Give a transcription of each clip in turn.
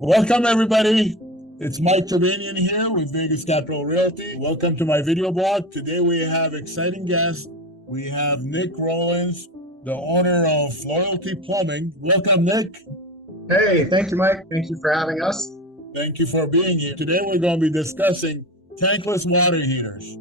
Welcome, everybody. It's Mike Trevanian here with Vegas Capital Realty. Welcome to my video blog. Today we have exciting guests. We have Nick Rollins, the owner of Loyalty Plumbing. Welcome, Nick. Hey, thank you, Mike. Thank you for having us. Thank you for being here. Today we're going to be discussing tankless water heaters.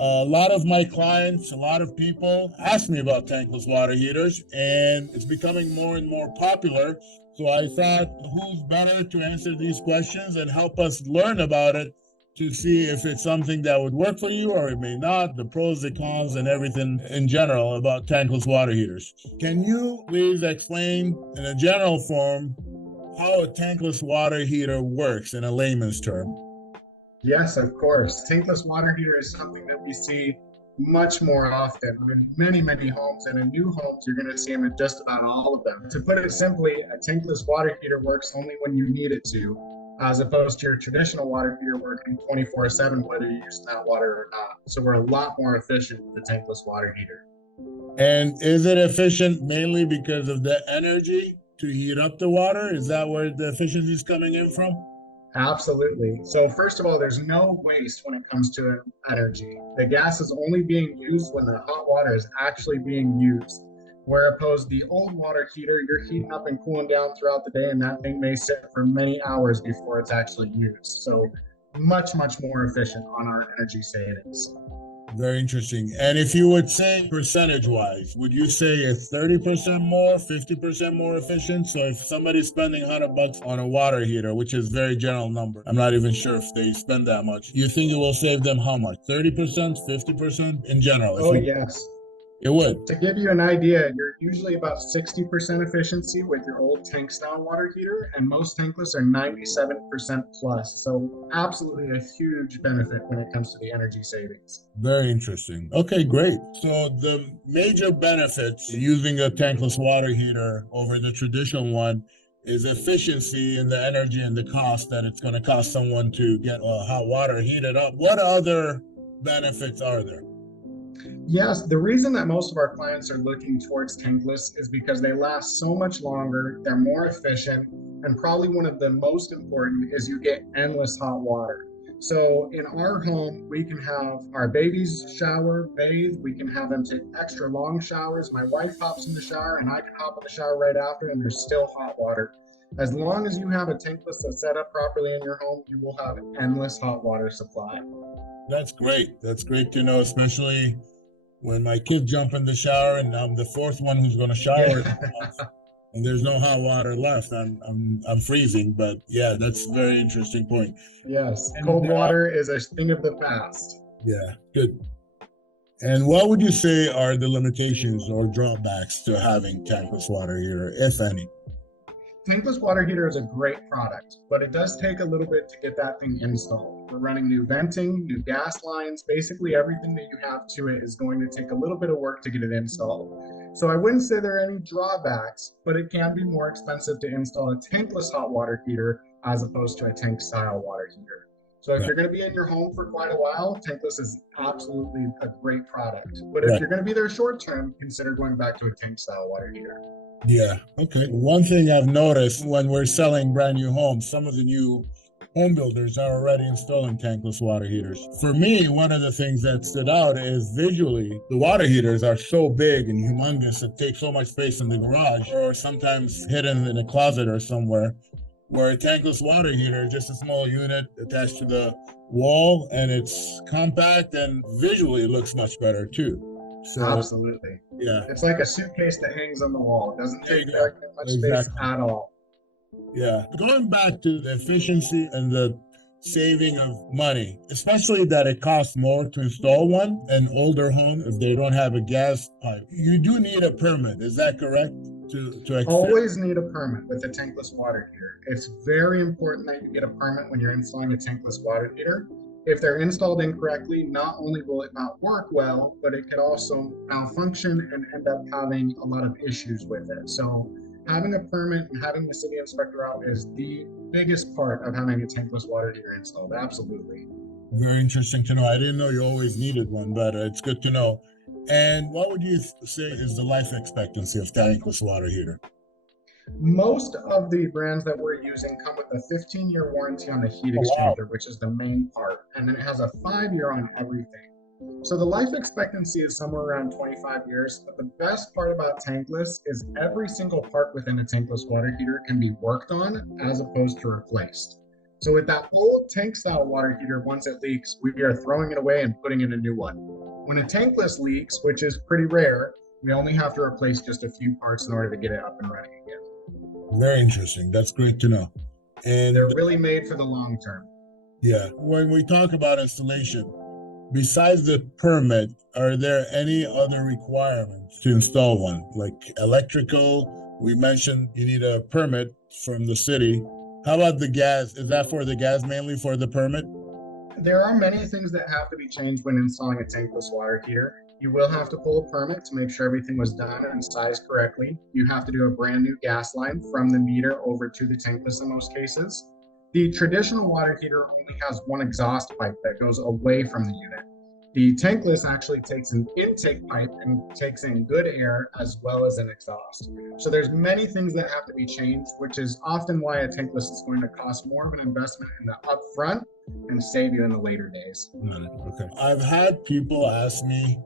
A lot of my clients, a lot of people ask me about tankless water heaters, and it's becoming more and more popular. So I thought, who's better to answer these questions and help us learn about it to see if it's something that would work for you or it may not, the pros, the cons, and everything in general about tankless water heaters. Can you please explain in a general form how a tankless water heater works in a layman's term? Yes, of course. Tankless water heater is something that we see much more often in many homes. And in new homes, you're going to see them in just about all of them. To put it simply, a tankless water heater works only when you need it to, as opposed to your traditional water heater working 24/7, whether you use that water or not. So we're a lot more efficient with the tankless water heater. And is it efficient mainly because of the energy to heat up the water? Is that where the efficiency is coming in from? Absolutely. So first of all, there's no waste when it comes to energy. The gas is only being used when the hot water is actually being used. Where opposed the old water heater, you're heating up and cooling down throughout the day, and that thing may sit for many hours before it's actually used. So much more efficient on our energy savings. Very interesting. And if you would say percentage wise, would you say it's 30% more, 50% more efficient? So if somebody's spending $100 on a water heater, which is very general number, I'm not even sure if they spend that much. You think it will save them how much? 30%, 50% in general? If Oh, you, yes. it would. To give you an idea, you're usually about 60% efficiency with your old tank style water heater, and most tankless are 97% plus. So, absolutely a huge benefit when it comes to the energy savings. Very interesting. Okay, great. So the major benefits using a tankless water heater over the traditional one is efficiency in the energy and the cost that it's going to cost someone to get hot water heated up. What other benefits are there? Yes, the reason that most of our clients are looking towards tankless is because they last so much longer, they're more efficient, and probably one of the most important is you get endless hot water. So in our home, we can have our babies shower, bathe, we can have them take extra long showers. My wife hops in the shower and I can hop in the shower right after, and there's still hot water. As long as you have a tankless that's set up properly in your home, you will have endless hot water supply. That's great. That's great to know, especially when my kids jump in the shower and I'm the fourth one who's going to shower Yeah. and there's no hot water left. I'm freezing. But yeah, that's a very interesting point. Yes, And cold water is a thing of the past. yeah, good. And what would you say are the limitations or drawbacks to having tankless water heater, if any? Tankless water heater is a great product, but it does take a little bit to get that thing installed. We're running new venting, new gas lines. Basically, everything that you have to it is going to take a little bit of work to get it installed. So I wouldn't say there are any drawbacks, but it can be more expensive to install a tankless hot water heater as opposed to a tank style water heater. So if Right. you're going to be in your home for quite a while, tankless is absolutely a great product. But if Right. you're going to be there short term, consider going back to a tank style water heater. Yeah. Okay. One thing I've noticed when we're selling brand new homes, some of the new home builders are already installing tankless water heaters. For me, one of the things that stood out is visually, the water heaters are so big and humongous, it takes so much space in the garage or sometimes hidden in a closet or somewhere. Where a tankless water heater is just a small unit attached to the wall and it's compact and visually it looks much better too. So Absolutely. yeah, It's like a suitcase that hangs on the wall. It doesn't there take you go. very much space Exactly. at all. Yeah. Going back to the efficiency and the saving of money, especially that it costs more to install one, an older home, if they don't have a gas pipe. You do need a permit, is that correct? To extend. Always need a permit with a tankless water heater. It's very important that you get a permit when you're installing a tankless water heater. If they're installed incorrectly, not only will it not work well, but it could also malfunction and end up having a lot of issues with it. So having a permit and having the city inspector out is the biggest part of having a tankless water heater installed. Absolutely. Very interesting to know. I didn't know you always needed one, but it's good to know. And what would you say is the life expectancy of tankless water heater? Most of the brands that we're using come with a 15-year warranty on the heat Oh, wow. exchanger, which is the main part, and then it has a 5-year on everything. So the life expectancy is somewhere around 25 years. But the best part about tankless is every single part within a tankless water heater can be worked on as opposed to replaced. So with that old tank style water heater, once it leaks, we are throwing it away and putting in a new one. When a tankless leaks, which is pretty rare, we only have to replace just a few parts in order to get it up and running again. Very interesting. That's great to know. And They're really made for the long term. yeah, when we talk about installation, besides the permit, are there any other requirements to install one? Like electrical, we mentioned you need a permit from the city. How about the gas? Is that for the gas mainly for the permit? There are many things that have to be changed when installing a tankless water heater. You will have to pull a permit to make sure everything was done and sized correctly. You have to do a brand new gas line from the meter over to the tankless in most cases. The traditional water heater only has one exhaust pipe that goes away from the unit. The tankless actually takes an intake pipe and takes in good air as well as an exhaust. So there's many things that have to be changed, which is often why a tankless is going to cost more of an investment in the upfront and save you in the later days. Okay. I've had people ask me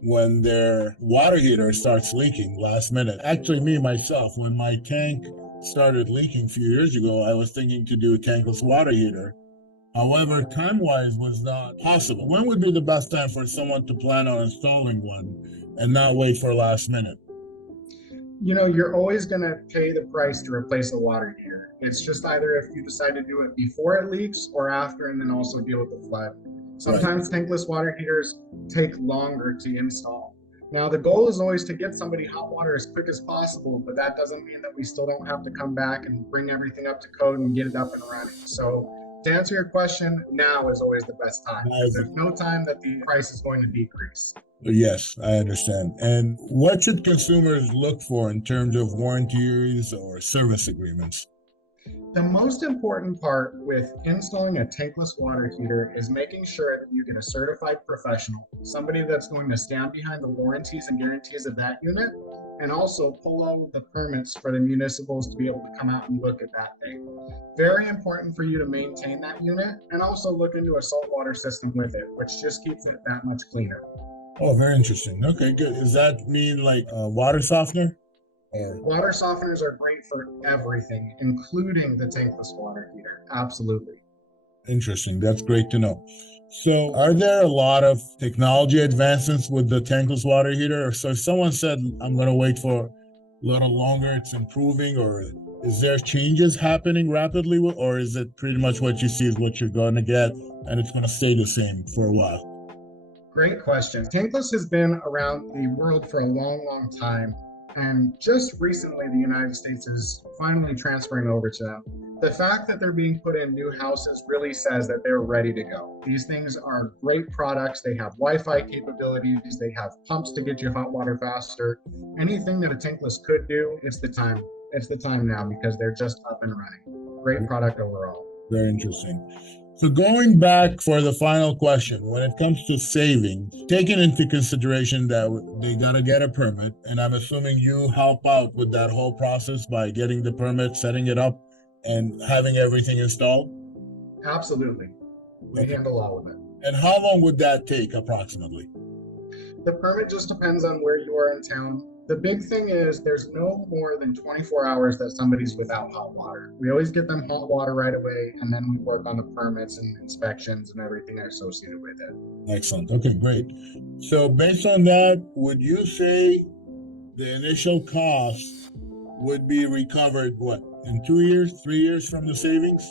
when their water heater starts leaking last minute. Actually, me myself, when my tank started leaking a few years ago, I was thinking to do a tankless water heater. However, time-wise was not possible. When would be the best time for someone to plan on installing one and not wait for last minute? You're always going to pay the price to replace a water heater. It's just either if you decide to do it before it leaks or after, and then also deal with the flood. Right. Sometimes tankless water heaters take longer to install. Now, the goal is always to get somebody hot water as quick as possible, but that doesn't mean that we still don't have to come back and bring everything up to code and get it up and running. So, to answer your question, now is always the best time because there's no time that the price is going to decrease. Yes, I understand. And what should consumers look for in terms of warranties or service agreements? The most important part with installing a tankless water heater is making sure that you get a certified professional, somebody that's going to stand behind the warranties and guarantees of that unit, and also pull out the permits for the municipals to be able to come out and look at that thing. Very important for you to maintain that unit and also look into a saltwater system with it, which just keeps it that much cleaner. Oh, very interesting. Okay, good. Does that mean like a water softener? Or Water softeners are great for everything, including the tankless water heater. Absolutely. interesting. That's great to know. So, are there a lot of technology advancements with the tankless water heater? So, if someone said, I'm going to wait for a little longer, it's improving, or is there changes happening rapidly, or is it pretty much what you see is what you're going to get and it's going to stay the same for a while? Great question. Tankless has been around the world for a long, long time. And just recently, the United States is finally transferring over to them. The fact that they're being put in new houses really says that they're ready to go. These things are great products. They have Wi-Fi capabilities. They have pumps to get you hot water faster. Anything that a tankless could do, it's the time. It's the time now because they're just up and running. Great product overall. Very interesting. So going back for the final question, when it comes to savings, taking into consideration that they got to get a permit, and I'm assuming you help out with that whole process by getting the permit, setting it up, and having everything installed? Absolutely. We handle all of it. And how long would that take approximately? The permit just depends on where you are in town. The big thing is there's no more than 24 hours that somebody's without hot water. We always get them hot water right away, and then we work on the permits and inspections and everything associated with it. Excellent. Okay, great. So based on that, would you say the initial cost would be recovered, what, in 2 years, 3 years from the savings?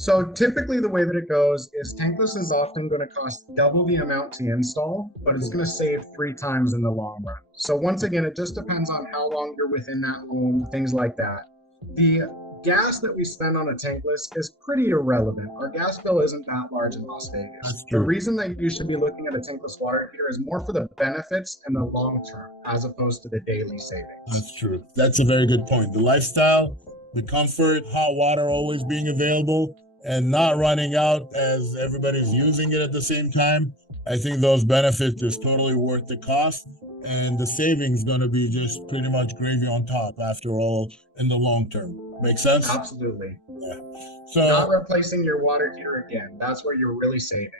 So typically the way that it goes is tankless is often going to cost double the amount to install, but it's going to save 3 times in the long run. So once again, it just depends on how long you're within that home, things like that. The gas that we spend on a tankless is pretty irrelevant. Our gas bill isn't that large in Las Vegas. That's The true. reason that you should be looking at a tankless water heater is more for the benefits and the long term as opposed to the daily savings. That's true. That's a very good point. The lifestyle, the comfort, hot water always being available, and not running out as everybody's using it at the same time. I think those benefits is totally worth the cost. and the savings going to be just pretty much gravy on top after all in the long term. Make sense? Absolutely. Yeah. Not So replacing your water heater again. That's where you're really saving.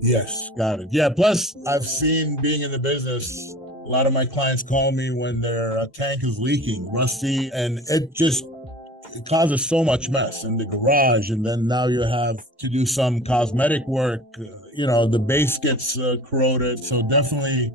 yes, got it. Yeah. Plus, I've seen being in the business, a lot of my clients call me when their tank is leaking, rusty, and it causes so much mess in the garage. And then now you have to do some cosmetic work. The base gets corroded. So definitely,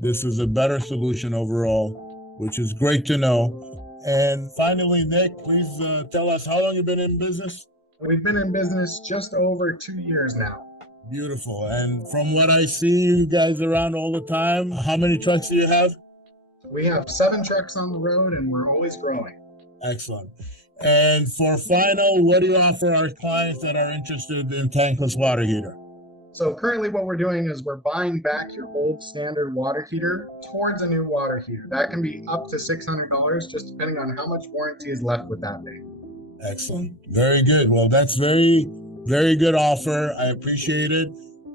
this is a better solution overall, which is great to know. And finally, Nick, please tell us how long you've been in business. We've been in business just over 2 years now. Beautiful. And from what I see, you guys around all the time. How many trucks do you have? We have 7 trucks on the road and we're always growing. Excellent. And for final, what do you offer our clients that are interested in tankless water heater? So currently what we're doing is we're buying back your old standard water heater towards a new water heater. That can be up to $600, just depending on how much warranty is left with that thing. Excellent. Very good. Well, that's very, very good offer. I appreciate it.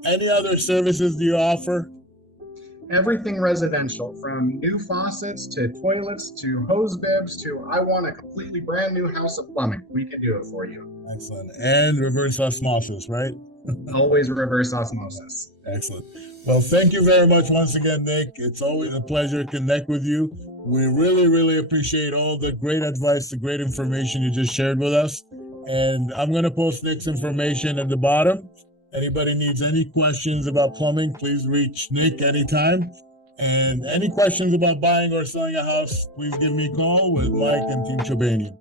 Any other services do you offer? Everything residential, from new faucets to toilets to hose bibs to I want a completely brand new house of plumbing. We can do it for you. Excellent. And reverse osmosis, right? Always reverse osmosis. Excellent. Well, thank you very much once again, Nick. It's always a pleasure to connect with you. We really, really appreciate all the great advice, the great information you just shared with us. And I'm going to post Nick's information at the bottom. Anybody needs any questions about plumbing, please reach Nick anytime. And any questions about buying or selling a house, please give me a call with Mike and Team Chobanian.